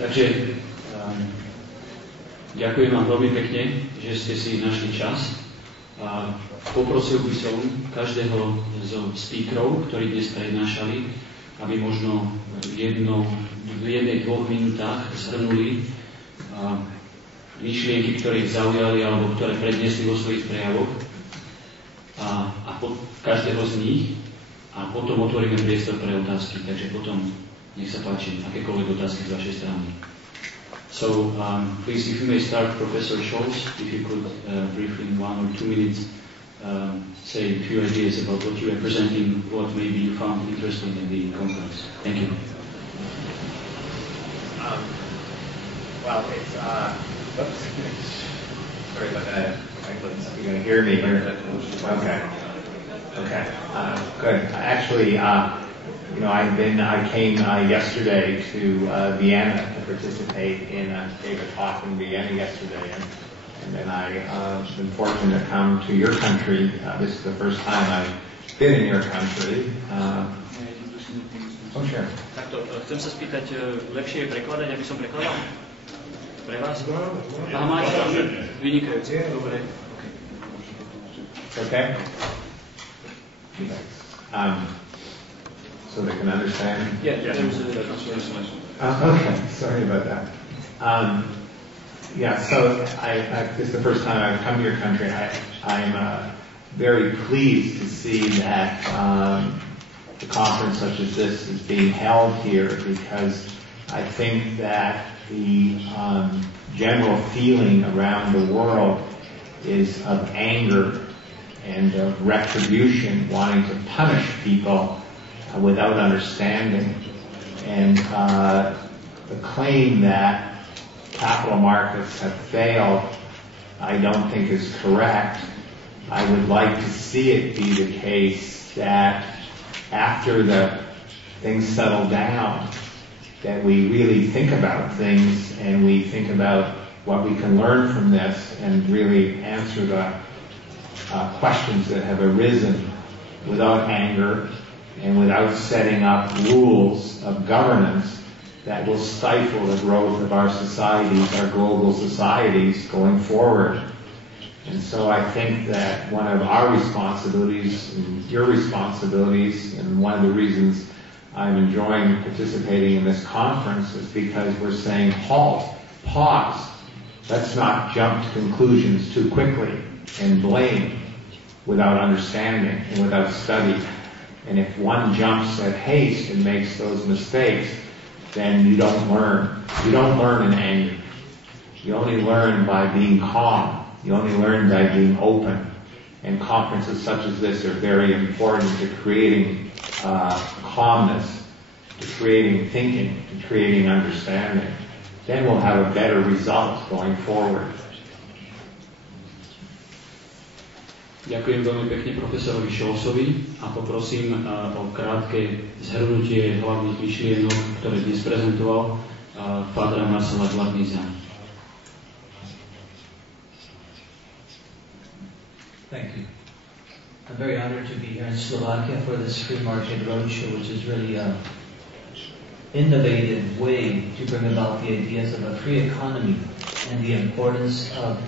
Takže ďakujem vám veľmi pekne, že ste si našli čas. A poprosil by som každého zo speakerov, ktorí dnes prednášali, aby možno v jednej, dvoch minútach zhrnuli myšlienky, ktoré ich zaujali alebo ktoré predniesli vo svojich prejavoch a každého z nich a potom otvoríme priestor pre otázky. Takže potom nech sa páči, akékoľvek otázky z vašej strany. So, please, if you may start, Professor Scholz, if you could briefly in 1 or 2 minutes say a few ideas about what you are presenting, what maybe you found interesting in the conference. Thank you. Well, it's, oops, sorry about that. You're going to hear me here. Okay. Good. Actually, I came yesterday to Vienna to participate in gave a talk in Vienna yesterday, and then I've been fortunate to come to your country. This is the first time I've been in your country. Oh, sure. Takto, chcem sa spýtať, lepšie je prekladať, aby som prekladal? Pre vás? Aha, máte to? Vynikajúce. Dobre. Okay. So they can understand? Yeah, there's a translation. Okay, sorry about that. So this is the first time I've come to your country. I'm very pleased to see that the conference such as this is being held here, because I think that the general feeling around the world is of anger and of retribution, wanting to punish people without understanding. And the claim that capital markets have failed, I don't think is correct. I would like to see it be the case that after the things settle down, that we really think about things and we think about what we can learn from this and really answer the questions that have arisen without anger and without setting up rules of governance that will stifle the growth of our societies, our global societies going forward. And so I think that one of our responsibilities and your responsibilities, and one of the reasons I'm enjoying participating in this conference, is because we're saying halt, pause. Let's not jump to conclusions too quickly and blame without understanding and without study. And if one jumps at haste and makes those mistakes, then you don't learn. You don't learn in anger. You only learn by being calm. You only learn by being open. And conferences such as this are very important to creating calmness, to creating thinking, to creating understanding. Then we'll have a better result going forward. Ďakujem veľmi pekne profesorovi Scholzovi a poprosím o krátke zhrnutie hlavných myšlienok, ktoré dnes prezentoval Padra Marcela Gladniza. Thank you. I'm very honored to be here in Slovakia for this free market roadshow, which is really an innovative way to bring about the ideas of a free economy and the importance of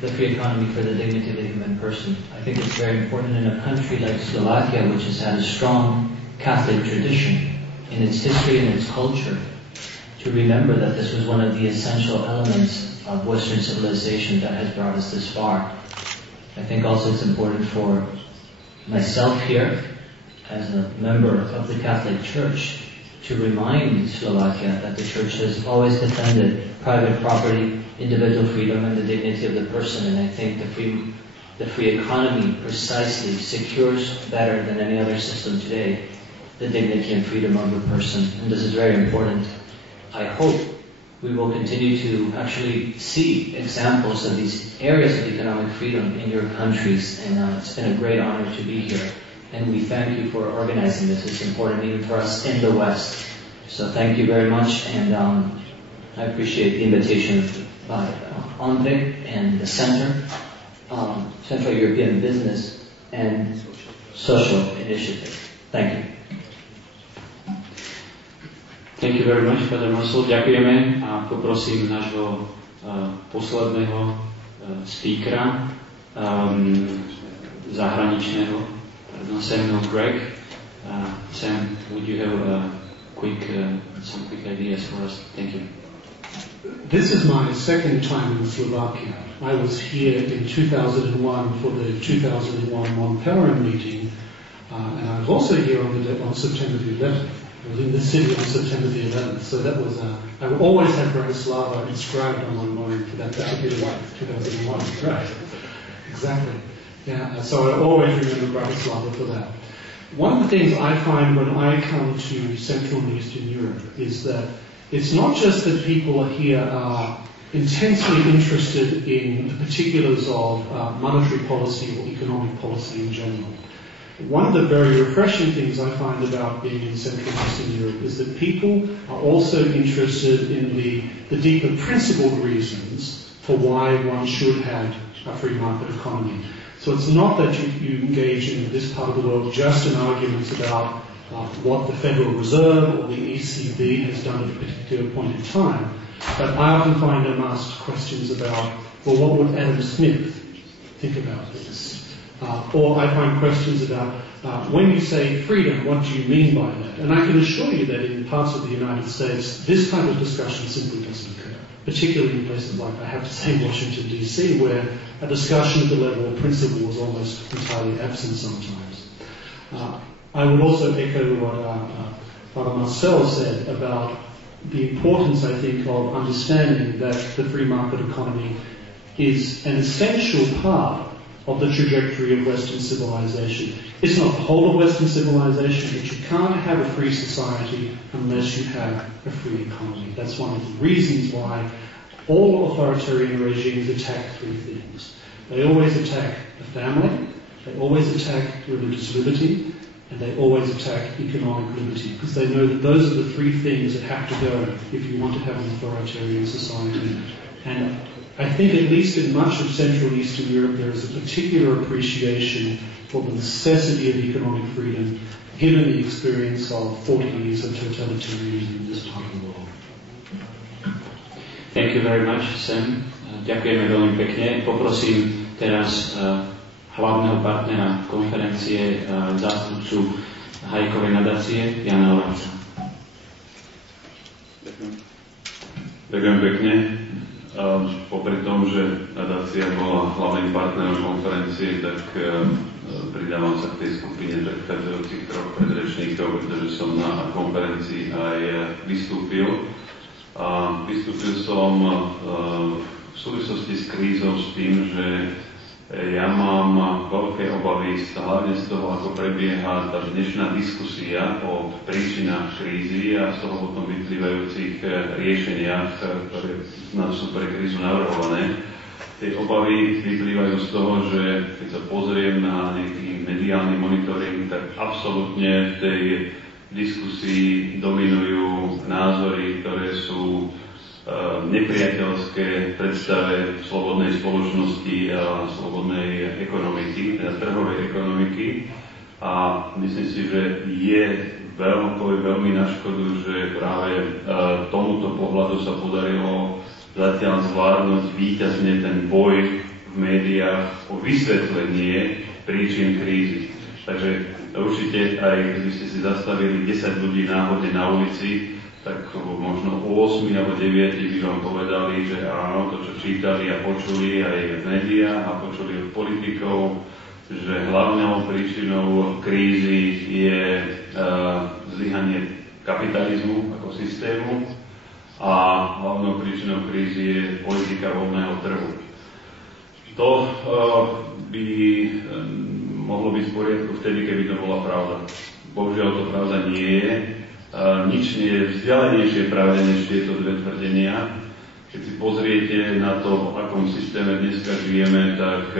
the free economy for the dignity of the human person. I think it's very important in a country like Slovakia, which has had a strong Catholic tradition in its history and its culture, to remember that this was one of the essential elements of Western civilization that has brought us this far. I think also it's important for myself here, as a member of the Catholic Church, to remind Slovakia that the Church has always defended private property, individual freedom, and the dignity of the person. And I think the free economy precisely secures better than any other system today the dignity and freedom of the person. And this is very important. I hope we will continue to actually see examples of these areas of economic freedom in your countries. And it's been a great honor to be here. And we thank you for organizing this. It's important even for us in the West. So thank you very much. And I appreciate the invitation by Andre and the Center, Central European Business and Social Initiative. Thank you. Thank you very much, Father Marcel. Ďakujeme a poprosím nášho posledného speakera, zahraničného, Samuel Craig. Sam, would you have some quick ideas for us? Thank you. This is my second time in Slovakia. I was here in 2001 for the 2001 Montpellier meeting, and I was also here on September the 11th. I was in the city on September the 11th, so that was I always had Bratislava inscribed on my mind for that particular 2001. Right, exactly. Yeah, so I always remember Bratislava for that. One of the things I find when I come to Central and Eastern Europe is that it's not just that people here are intensely interested in the particulars of monetary policy or economic policy in general. One of the very refreshing things I find about being in Central and Eastern Europe is that people are also interested in the deeper principled reasons for why one should have a free market economy. So it's not that you engage in this part of the world just in arguments about what the Federal Reserve or the ECB has done at a particular point in time, but I often find them asked questions about, well, what would Adam Smith think about this? Or I find questions about, when you say freedom, what do you mean by that? And I can assure you that in parts of the United States, this kind of discussion simply doesn't occur, particularly in places like, I have to say, Washington, D.C., where a discussion at the level of principle is almost entirely absent sometimes. I would also echo what Father Marcel said about the importance, I think, of understanding that the free market economy is an essential part of the trajectory of Western civilization. It's not the whole of Western civilization, but you can't have a free society unless you have a free economy. That's one of the reasons why all authoritarian regimes attack three things. They always attack the family, they always attack religious liberty, and they always attack economic liberty, because they know that those are the three things that have to go if you want to have an authoritarian society. And I think at least in much of Central and Eastern Europe there is a particular appreciation for the necessity of economic freedom, given the experience of 40 years of totalitarianism in this part of the world. Thank you very much, Sam. Ďakujeme veľmi pekne. Poprosím teraz hlavného partnera konferencie, zástupcu Hajkovej nadácie, Jana Oravca. Ďakujem pekne. Popri tom, že nadácia bola hlavným partnerom konferencie, tak pridávam sa k tej skupine predchádzajúcich troch predrečníkov, pretože som na konferencii aj vystúpil. Vystúpil som v súvislosti s krízou s tým, že ja mám veľké obavy hlavne z toho, ako prebieha tá dnešná diskusia o príčinách krízy a z toho potom vyplývajúcich riešeniach, ktoré nás sú pre krízu navrhované. Tie obavy vyplývajú z toho, že keď sa pozriem na nejaký mediálny monitoring, tak absolútne v tej diskusii dominujú názory, ktoré sú nepriateľské predstave slobodnej spoločnosti a slobodnej ekonomiky, teda trhovej ekonomiky. A myslím si, že je veľmi na škodu, že práve tomuto pohľadu sa podarilo zatiaľ zvládnuť víťazne ten boj v médiách o vysvetlenie príčin krízy. Takže určite aj keď by ste si zastavili 10 ľudí náhodne na ulici, tak možno 8 alebo 9 by vám povedali, že áno, to, čo čítali a počuli aj v médiách a počuli od politikov, že hlavnou príčinou krízy je zlyhanie kapitalizmu ako systému a hlavnou príčinou krízy je politika voľného trhu. To by mohlo byť v poriadku vtedy, keby to bola pravda. Bohužiaľ to pravda nie je. Nič nie je vzdialenejšie pravde než tieto dve tvrdenia. Keď si pozriete na to, v akom systéme dneska žijeme, tak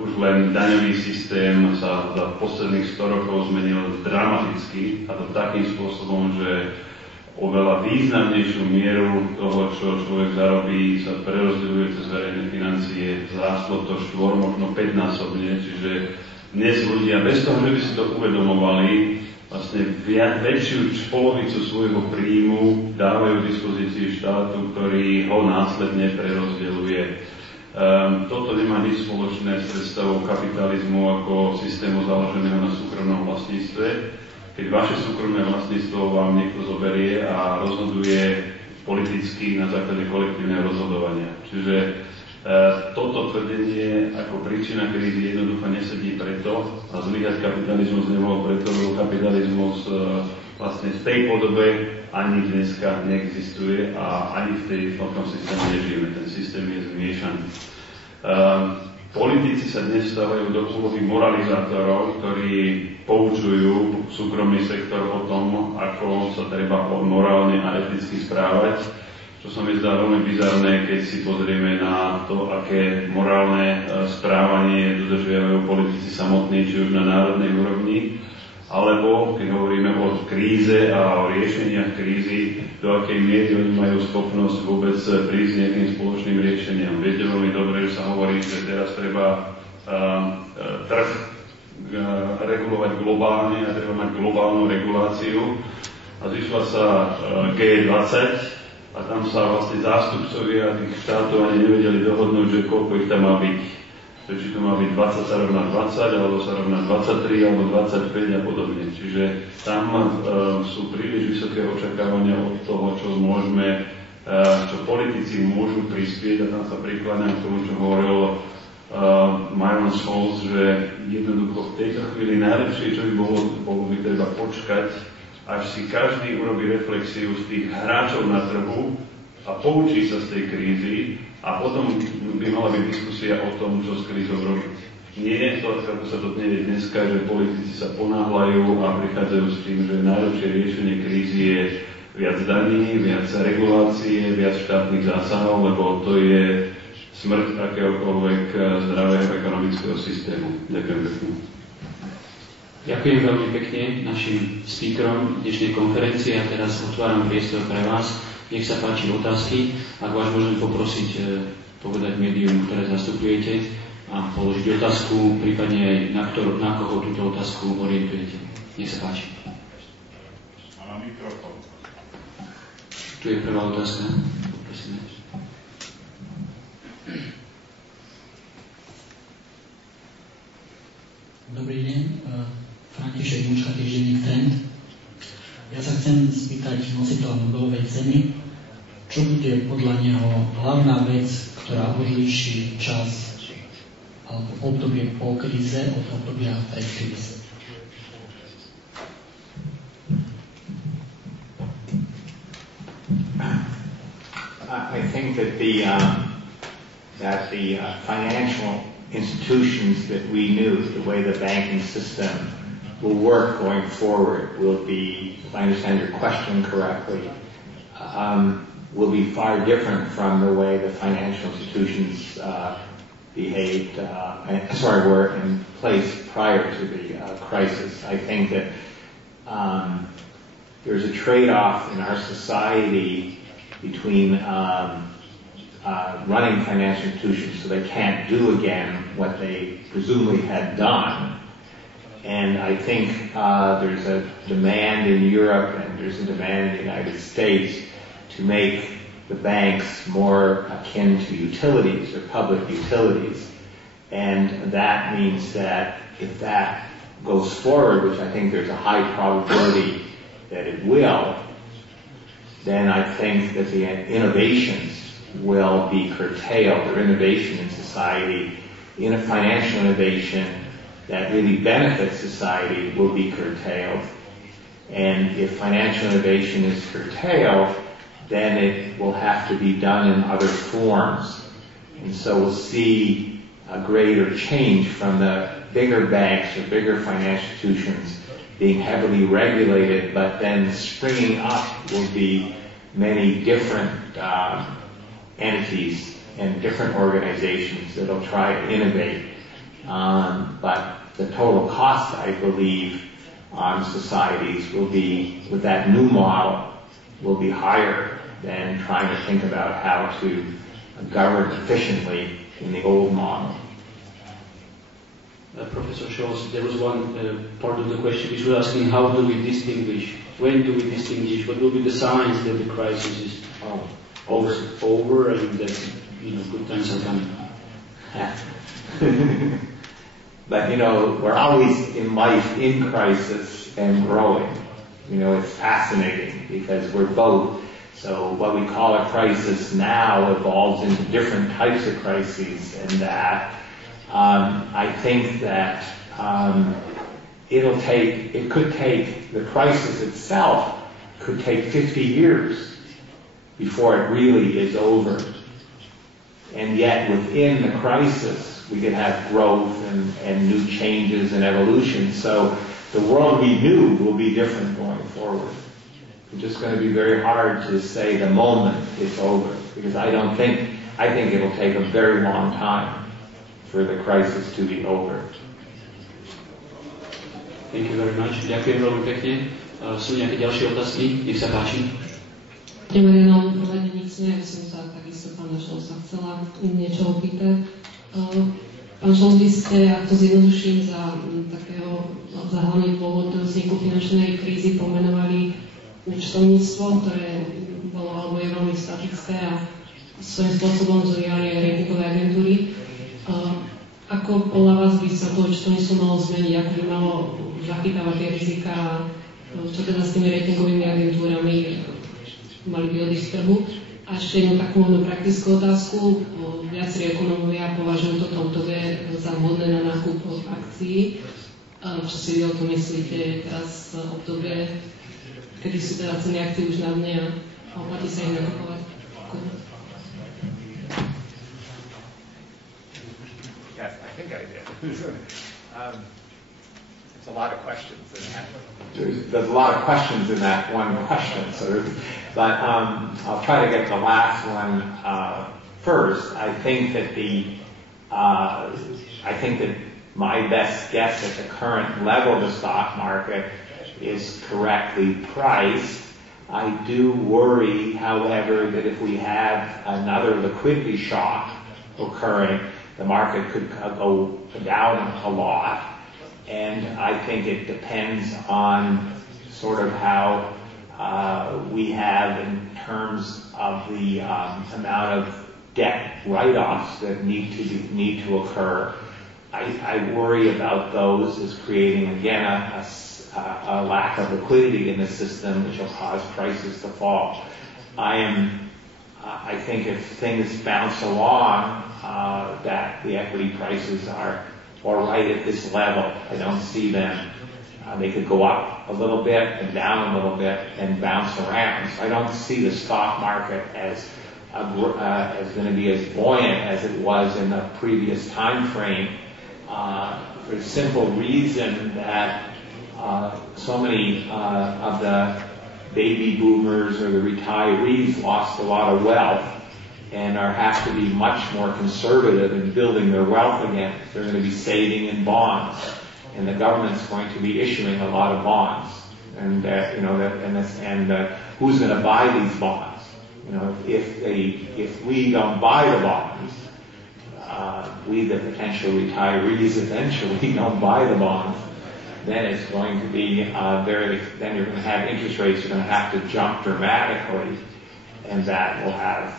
už len daňový systém sa za posledných 100 rokov zmenil dramaticky, a to takým spôsobom, že oveľa významnejšiu mieru toho, čo človek zarobí, sa prerozdeľuje cez verejné financie. Zrástlo to 4, možno 5-násobne, čiže dnes ľudia bez toho, že by si to uvedomovali, vlastne väčšiu polovicu svojho príjmu dávajú dispozícii štátu, ktorý ho následne prerozdeľuje. Toto nemá nič spoločné s predstavou kapitalizmu ako systému založeného na súkromnom vlastníctve. Keď vaše súkromné vlastníctvo vám niekto zoberie a rozhoduje politicky na základe kolektívneho rozhodovania. Čiže toto tvrdenie ako príčina krízy jednoducho nesedí preto a zlyhať kapitalizmus nebolo preto, lebo kapitalizmus vlastne v tej podobe ani dneska neexistuje a ani v tom systéme nežijeme. Ten systém je zmiešaný. Politici sa dnes stávajú do úlohy moralizátorov, ktorí poučujú súkromný sektor o tom, ako sa treba morálne a eticky správať. Čo sa mi zdá veľmi bizarné, keď si pozrieme na to, aké morálne správanie dodržiavajú politici samotní, či už na národnej úrovni, alebo keď hovoríme o kríze a o riešeniach krízy, do akej miery oni majú schopnosť vôbec prísť nejakým spoločným riešeniam. Viete veľmi dobre, že sa hovorí, že teraz treba trh regulovať globálne a treba mať globálnu reguláciu. A zišla sa G20, a tam sa vlastne zástupcovia tých štátov ani nevedeli dohodnúť, že koľko ich tam má byť. Či to má byť 20 sa rovná 20, alebo sa rovná 23, alebo 25 a podobne. Čiže tam sú príliš vysoké očakávania od toho, čo môžeme, čo politici môžu prispieť. A tam sa prikladám k tomu, čo hovoril Myron Scholes, že jednoducho v tejto chvíli najlepšie, čo by bolo by treba počkať, až si každý urobí reflexiu z tých hráčov na trhu a poučí sa z tej krízy a potom by mala byť diskusia o tom, čo s krízou robiť. Nie je to, ako sa to dnes dneska, že politici sa ponáhľajú a prichádzajú s tým, že najlepšie riešenie krízy je viac daní, viac regulácie, viac štátnych zásahov, lebo to je smrť akéhokoľvek zdravého ekonomického systému. Ďakujem pekne. Ďakujem veľmi pekne našim speakerom dnešnej konferencie a teraz otváram priestor pre vás. Nech sa páči otázky. Ak vás môžem poprosiť povedať médium, ktoré zastupujete a položiť otázku, prípadne aj na koho túto otázku orientujete. Nech sa páči. A na mikrofón. Tu je prvá otázka. Poprosíme. Dobrý deň. František Mučka, týždenník Trend. Ja sa chcem spýtať nositeľa Nobelovej ceny, čo bude podľa neho hlavná vec, ktorá odlíši čas alebo obdobie po kríze od obdobia pred kríze. I think that the financial institutions that we knew, the way the banking system will work going forward will be, if I understand your question correctly, will be far different from the way the financial institutions were in place prior to the crisis. I think that there's a trade-off in our society between running financial institutions so they can't do again what they presumably had done. And I think there's a demand in Europe and there's a demand in the United States to make the banks more akin to utilities or public utilities. And that means that if that goes forward, which I think there's a high probability that it will, then I think that the innovations will be curtailed, or innovation in society, in a financial innovation that really benefits society will be curtailed. And if financial innovation is curtailed, then it will have to be done in other forms. And so we'll see a greater change from the bigger banks or bigger financial institutions being heavily regulated, but then springing up will be many different entities and different organizations that will try to innovate. But the total cost, I believe, on societies will be, with that new model, will be higher than trying to think about how to govern efficiently in the old model. Professor Scholz, there was one part of the question which was asking how do we distinguish, when do we distinguish, what will be the signs that the crisis is over and that good times are coming. But we're always in life in crisis and growing. It's fascinating because we're both. So what we call a crisis now evolves into different types of crises, and that I think that the crisis itself could take 50 years before it really is over. And yet within the crisis, we could have growth and new changes and evolution. So the world we knew will be different going forward. It's just going to be very hard to say the moment it's over, because I think it'll take a very long time for the crisis to be over. Thank you very much. Ďakujem veľmi pekne. Sú nejaké ďalšie otázky? Nech sa páči. V Marianom ohľadne nič nie, som sa takisto pána Scholza chcela niečo opýtať. Pán Scholz, vy ste, ak to zjednoduším, za hlavný dôvod vzniku finančnej krízy pomenovali účtovníctvo, ktoré bolo alebo je veľmi statické a svojím spôsobom zlyhali aj ratingové agentúry. Ako podľa vás by sa to účtovníctvo malo zmeniť, ako by malo zachytávať tie rizika, čo teda s tými ratingovými agentúrami mali by odísť z trhu? A ešte jednu takú praktickú otázku. Viacerí ekonómovia považujú toto obdobie za vhodné na nákup akcií. Čo si vy o tom myslíte teraz v obdobie, kedy sú teda ceny akcií už na dne a oplatí sa ich nakupovať? Yes, I think I did. There's a lot of questions in that. There's a lot of questions in that one question, but I'll try to get the last one first. I think that my best guess at the current level of the stock market is correctly priced. I do worry, however, that if we have another liquidity shock occurring, the market could go down a lot. And I think it depends on sort of how we have in terms of the amount of debt write-offs that need to occur. I worry about those as creating, again, a lack of liquidity in the system, which will cause prices to fall. I think if things bounce along, that the equity prices are all right at this level. I don't see them. They could go up a little bit and down a little bit and bounce around. So I don't see the stock market as going to be as buoyant as it was in the previous time frame, for the simple reason that so many of the baby boomers or the retirees lost a lot of wealth and have to be much more conservative in building their wealth again. They're going to be saving in bonds, and the government's going to be issuing a lot of bonds. And who's going to buy these bonds? If we don't buy the bonds, we, the potential retirees, eventually don't buy the bonds, then it's going to be then you're going to have interest rates are going to have to jump dramatically, and that will have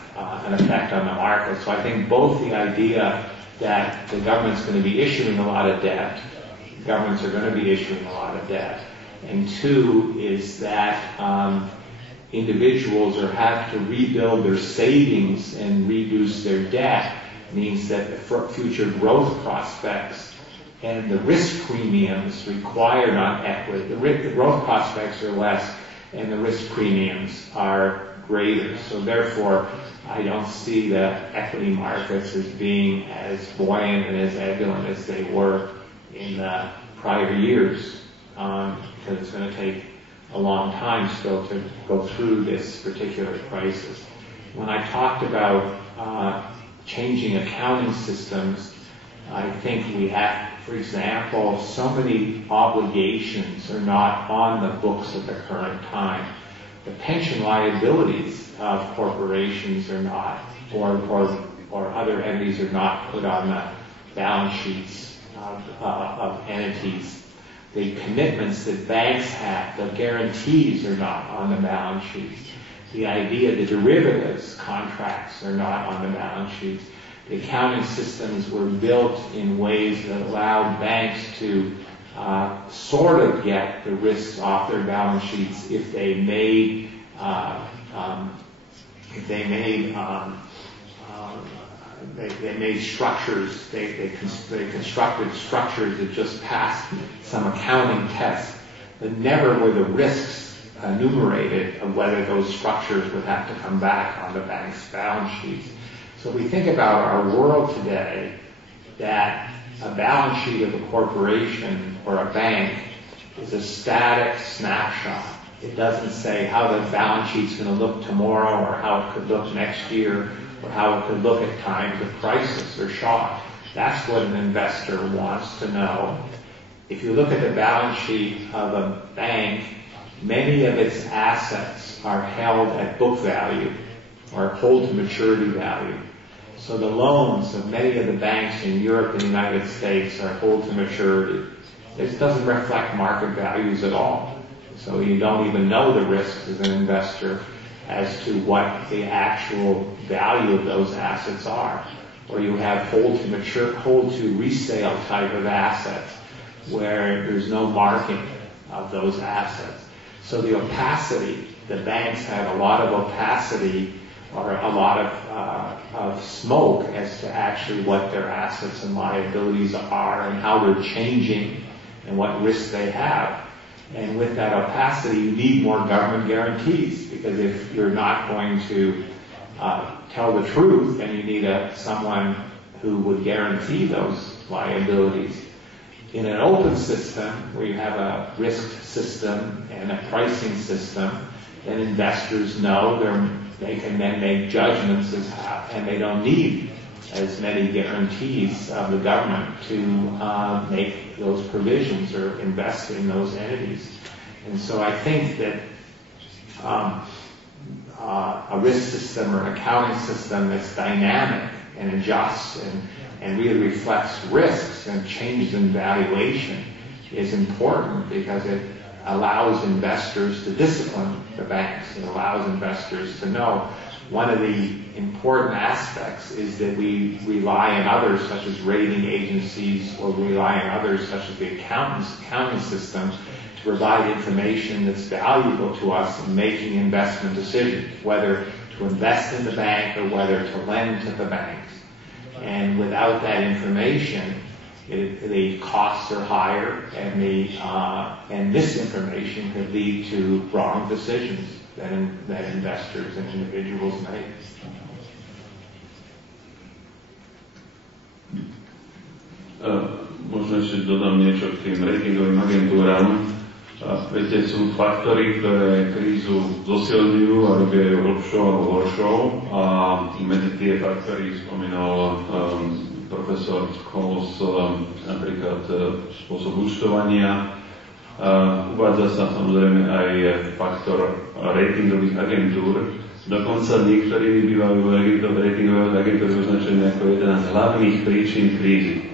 an effect on the market. So I think both the idea that the government's going to be issuing a lot of debt, governments are going to be issuing a lot of debt, and two is that individuals have to rebuild their savings and reduce their debt, means that the future growth prospects and the risk premiums required on equity, the growth prospects are less and the risk premiums are greater. So therefore, I don't see the equity markets as being as buoyant and as ebullient as they were in the prior years, because it's going to take a long time still to go through this particular crisis. When I talked about changing accounting systems, I think we have, for example, so many obligations are not on the books at the current time. The pension liabilities of corporations are not, or other entities are not put on the balance sheets of entities. The commitments that banks have, the guarantees are not on the balance sheets. The idea that derivatives contracts are not on the balance sheets. The accounting systems were built in ways that allowed banks to sort of get the risks off their balance sheets if they made structures. They constructed structures that just passed some accounting tests, but never were the risks enumerated of whether those structures would have to come back on the bank's balance sheets. So we think about our world today that a balance sheet of a corporation or a bank is a static snapshot. It doesn't say how the balance sheet's going to look tomorrow or how it could look next year or how it could look at times of crisis or shock. That's what an investor wants to know. If you look at the balance sheet of a bank, many of its assets are held at book value or hold to maturity value. So the loans of many of the banks in Europe and the United States are hold to maturity. This doesn't reflect market values at all. So you don't even know the risks as an investor as to what the actual value of those assets are. Or you have hold to resale type of assets where there's no marking of those assets. So the opacity, the banks have a lot of opacity or a lot of smoke as to actually what their assets and liabilities are and how they're changing and what risks they have. And with that opacity, you need more government guarantees, because if you're not going to tell the truth, then you need someone who would guarantee those liabilities. In an open system where you have a risk system and a pricing system, then investors know they can then make judgments and they don't need as many guarantees of the government to make those provisions or invest in those entities. And so I think that a risk system or an accounting system that's dynamic and adjusts and really reflects risks and changes in valuation is important, because it allows investors to discipline the banks. It allows investors to know. One of the important aspects is that we rely on others, such as rating agencies, or rely on others, such as the accounting system, to provide information that's valuable to us in making investment decisions, whether to invest in the bank or whether to lend to the banks. And without that information, the costs are higher, and misinformation could lead to wrong decisions that investors and individuals make. Možno ešte dodám niečo k tým ratingovým agentúram. Viete, sú faktory, ktoré krízu zosilňujú a robia ju hlbšou alebo horšou, a medzi tie faktory spomínal profesor Coles napríklad spôsob účtovania. Uvádza sa samozrejme aj faktor ratingových agentúr. Dokonca niektorí bývajú ratingové agentúry označené ako jedna z hlavných príčin krízy.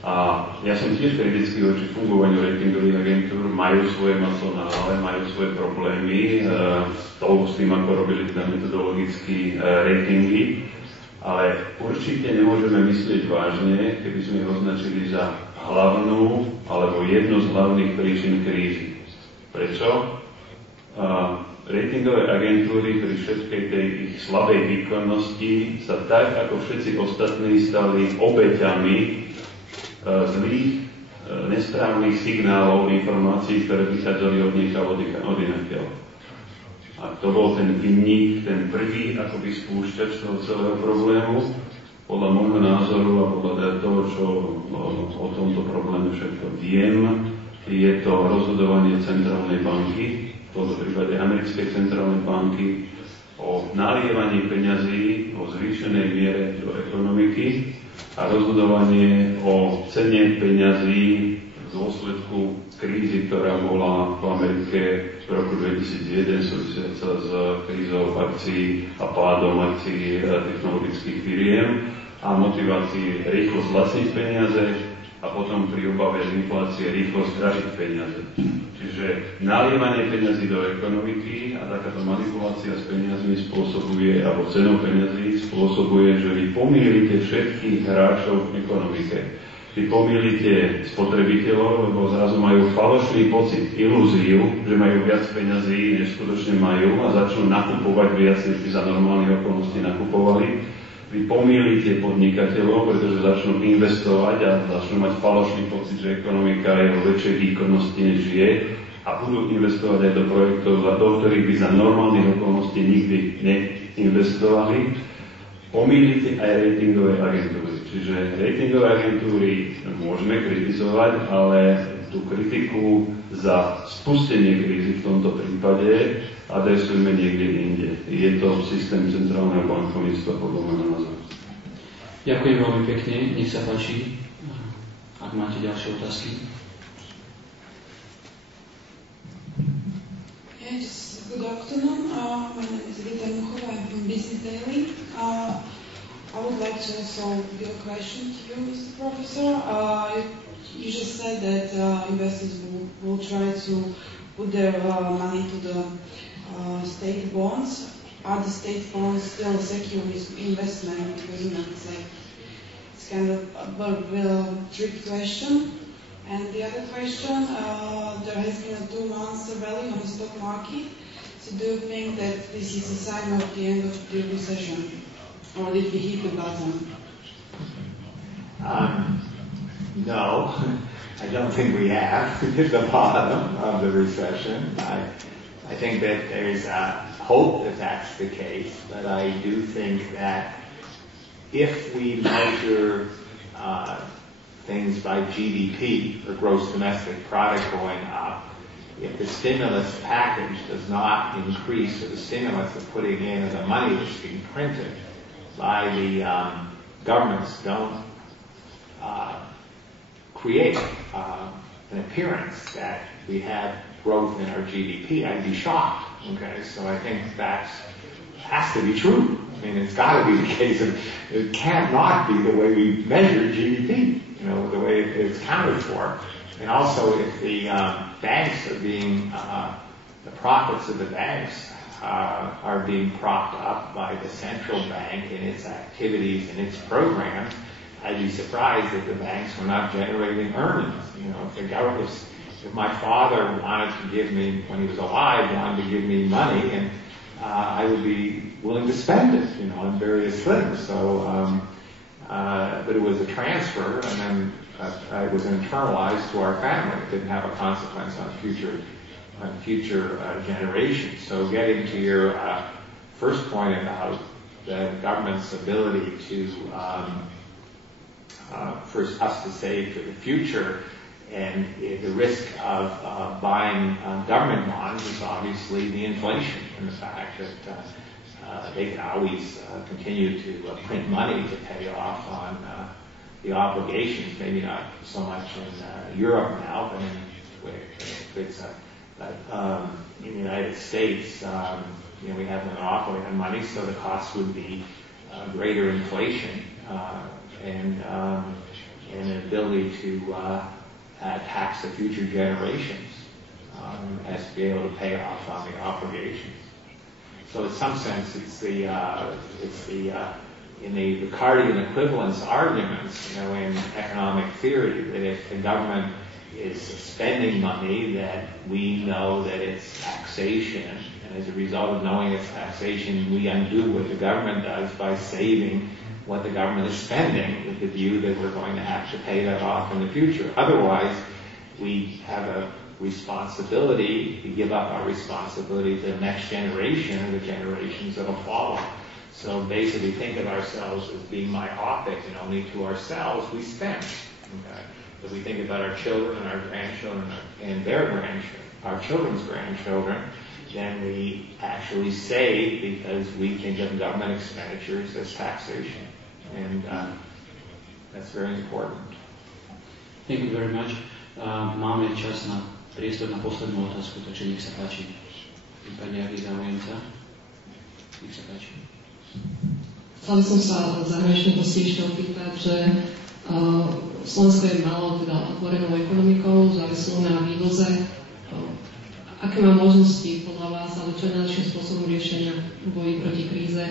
A ja som tiež kritický voči fungovaniu ratingových agentúr. Majú svoje maslo na hlave, majú svoje problémy s tým, ako robili teda metodologicky ratingy. Ale určite nemôžeme myslieť vážne, keby sme ich označili za hlavnú alebo jednu z hlavných príčin krízy. Prečo? Ratingové agentúry pri všetkej tej ich slabej výkonnosti sa tak, ako všetci ostatní, stali obeťami zlých, nesprávnych signálov, informácií, ktoré vychádzali od inakiaľ. A to bol ten vinník, ten prvý akoby spúšťač toho celého problému. Podľa môjho názoru a podľa toho, čo o tomto probléme všetko viem, je to rozhodovanie centrálnej banky, v tomto prípade americkej centrálnej banky, o nalievaní peňazí, o zvýšenej miere do ekonomiky a rozhodovanie o cene peňazí v dôsledku krízy, ktorá bola v Amerike v roku 2001 súvisiaca s krízou akcií a pádom akcií technologických firiem a motivácii rýchlo zlacniť peniaze a potom pri obave z inflácie rýchlo zdražiť peniaze. Čiže nalievanie peniazí do ekonomiky a takáto manipulácia s peniazmi spôsobuje, alebo cenou peniazí spôsobuje, že vy pomýlite všetkých hráčov v ekonomike. Vy pomýlite spotrebiteľov, lebo zrazu majú falošný pocit, ilúziu, že majú viac peňazí, než skutočne majú a začnú nakupovať viac, než by za normálnych okolností nakupovali. Vy pomýlite podnikateľov, pretože začnú investovať a začnú mať falošný pocit, že ekonomika je vo väčšej výkonnosti, než je a budú investovať aj do projektov, do ktorých by za normálnych okolností nikdy neinvestovali. Pomýlite aj ratingové agentúry. Čiže ratingové agentúry môžeme kritizovať, ale tú kritiku za spustenie krízy v tomto prípade adresujeme niekde inde. Je to systém centrálneho bankovníctva podľa môjho názoru. Ďakujem veľmi pekne, nech sa páči, ak máte ďalšie otázky. Yes, good afternoon. My name is Rita Muchova. I'm from Business Daily. I would like to also give a question to you, Mr. Professor. You just said that investors will try to put their money to the state bonds. Are the state bonds still a secure investment? Because it's kind of a tricky question. And the other question, there has been a 2 months rally on the stock market. So do you think that this is a sign of the end of the recession? Or did we hit the bottom? No, I don't think we have hit the bottom of the recession. I think that there's hope that that's the case, but I do think that if we measure things by GDP, or gross domestic product, going up, if the stimulus package does not increase, or the stimulus of putting in, or the money that's being printed by the governments don't create an appearance that we have growth in our GDP, I'd be shocked. Okay, so I think that has to be true. I mean, it's got to be the case. It can't not be the way we measure GDP, the way it's counted for. And also, if the banks are being, the profits of the banks are being propped up by the central bank in its activities and its programs, I'd be surprised if the banks were not generating earnings. If the government, if my father wanted to give me, when he was alive, wanted to give me money, and I would be willing to spend it, on various things. So, but it was a transfer, and then it was internalized to our family. It didn't have a consequence on future generations. So getting to your first point about the government's ability to, for us to save for the future, and the risk of buying government bonds is obviously the inflation and the fact that they can always continue to print money to pay off on the obligations, maybe not so much in Europe now, but in the United States, we have a monopoly on money, so the cost would be greater inflation and an ability to tax the future generations as to be able to pay off on the obligations. So in some sense, it's the in the Ricardian equivalence arguments, in economic theory, that if the government is spending money, that we know that it's taxation, and as a result of knowing it's taxation, we undo what the government does by saving what the government is spending, with the view that we're going to have to pay that off in the future. Otherwise, we have a responsibility, we give up our responsibility to the next generation or the generations that will follow. So basically think of ourselves as being myopic, and only to ourselves we spend. Okay? If we think about our children and our grandchildren and their grandchildren, our children's grandchildren, then we actually save because we think of government expenditures as taxation. And that's very important. Thank you very much. Máme čas na priestor na poslednú otázku, takže nech sa páči. Prípadne, ak je záujemca. Nech sa páči. Chcela som sa zahraničných hostí ešte opýtať, že Slovensko je málo teda otvorenou ekonomikou, závislou na vývoze. Aké má možnosti podľa vás, ale čo je najlepším spôsobom riešenia v boji proti kríze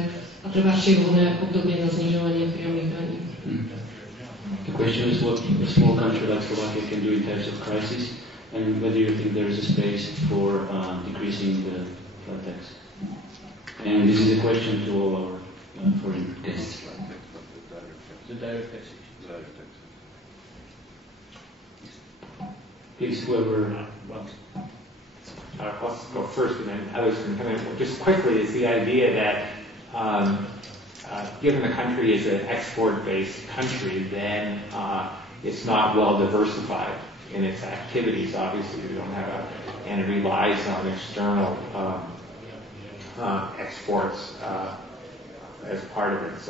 a treba ešte vhodné obdobie na znižovanie priamych daní? The question is what a small country like Slovakia can do in times of crisis, and whether you think there is a space for decreasing the flat tax. And this is a question to all our foreign guests. The direct taxation. Please, whoever. I'll go first, and then others can come in. Just quickly, is the idea that given the country is an export-based country, then it's not well diversified in its activities. Obviously, we don't have and it relies on external exports as part of its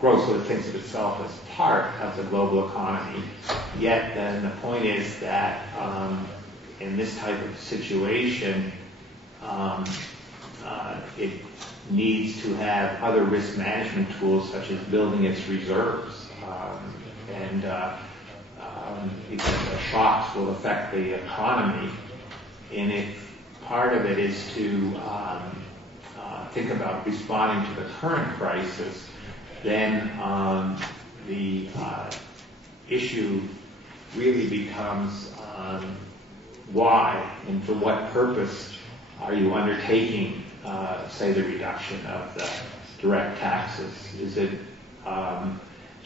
growth, so it thinks of itself as part of the global economy. Yet, then the point is that in this type of situation, it needs to have other risk management tools, such as building its reserves, because the shocks will affect the economy. And if part of it is to think about responding to the current crisis, then the issue really becomes why and for what purpose are you undertaking, say, the reduction of the direct taxes? Is it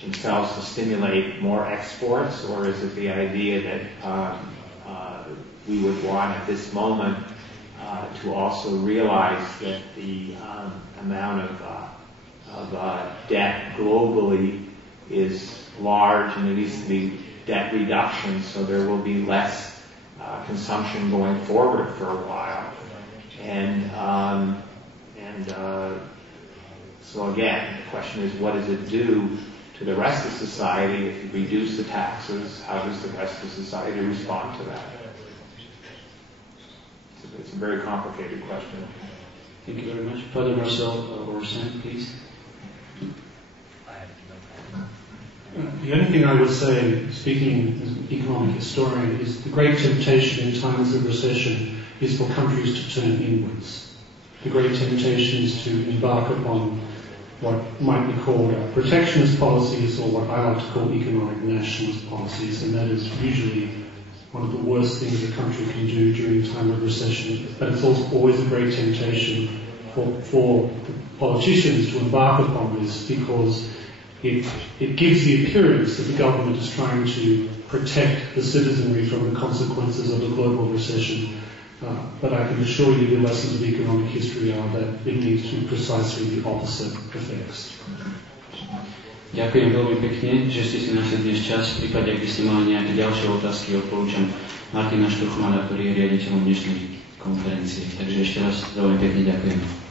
themselves to stimulate more exports, or is it the idea that we would want at this moment to also realize that the amount of debt globally is large and there needs to be debt reduction, so there will be less consumption going forward for a while. So again, the question is, what does it do to the rest of society if you reduce the taxes? How does the rest of society respond to that? It's a very complicated question. Thank you very much. Father Marcel Orsan, please. The only thing I would say, speaking as an economic historian, is the great temptation in times of recession is for countries to turn inwards. The great temptation is to embark upon what might be called protectionist policies, or what I like to call economic nationalist policies, and that is usually one of the worst things a country can do during a time of recession. But it's also always a great temptation for politicians to embark upon this, because it gives the appearance that the government is trying to protect the citizenry from the consequences of a global recession. But I can assure you the lessons of economic history are that it leads to precisely the opposite effects. Ďakujem veľmi pekne, že ste si našli dnes čas. V prípade, ak by ste mali nejaké ďalšie otázky, odporúčam Martina Štuchmana, ktorý je riaditeľom dnešnej konferencie. Takže ešte raz veľmi pekne ďakujem.